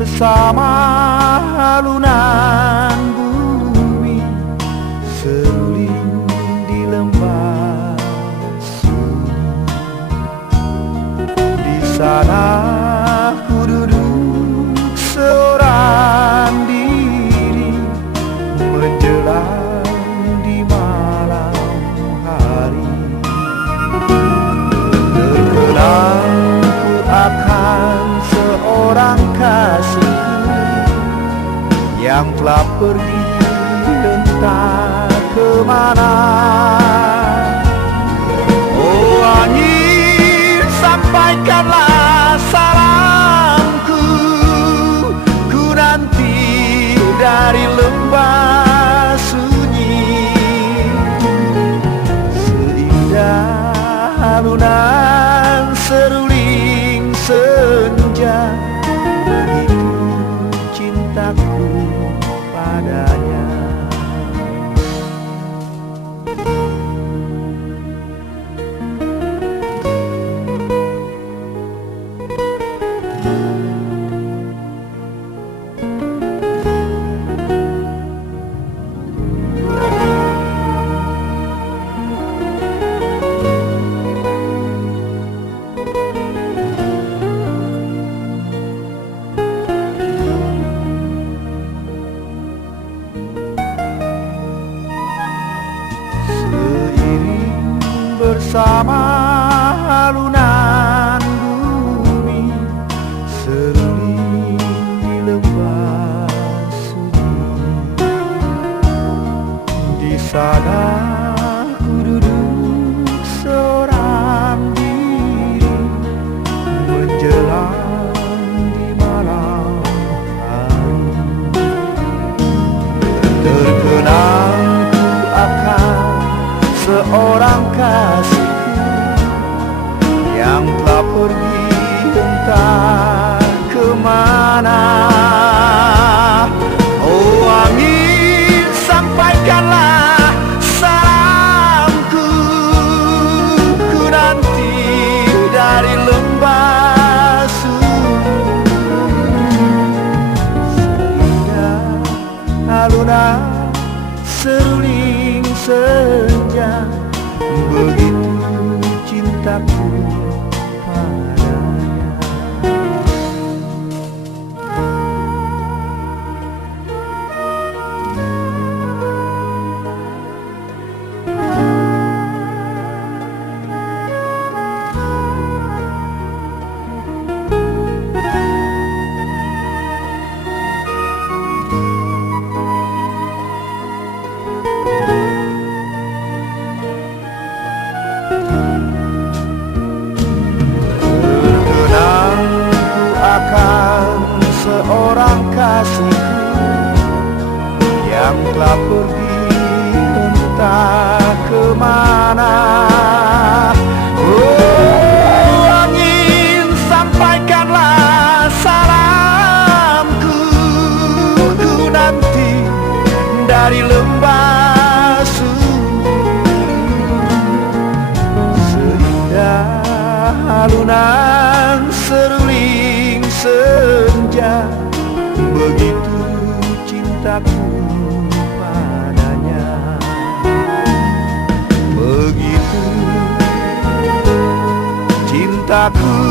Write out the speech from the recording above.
bersama alunan bumi, seruling di lembah sunyi. Di sana ku duduk seorang diri, menjelang di malam hari. Terkenang ku akan seorang kasihku yang telah pergi entah kemana. Oh angin, sampaikanlah salamku, ku nanti dari lembah sunyi. Seindah alunan seruling senja, begitu cintaku padanya. Bersama alunan bumi, seruling di lembah sunyi. Di sana ku duduk seorang diri, menjelang di malam hari. Terkenang ku akan seorang kasihku yang telah pergi entah kemana. Oh angin, sampaikanlah salamku, ku nanti dari lembah sunyi. Sehingga alunan seruling senja, begitu cintaku padanya. Seorang kasihku yang telah pergi entah kemana. Oh angin, sampaikanlah salamku, ku nanti dari lembah sunyi. Seindah alunan seruling senja, begitu cintaku padanya. Begitu cintaku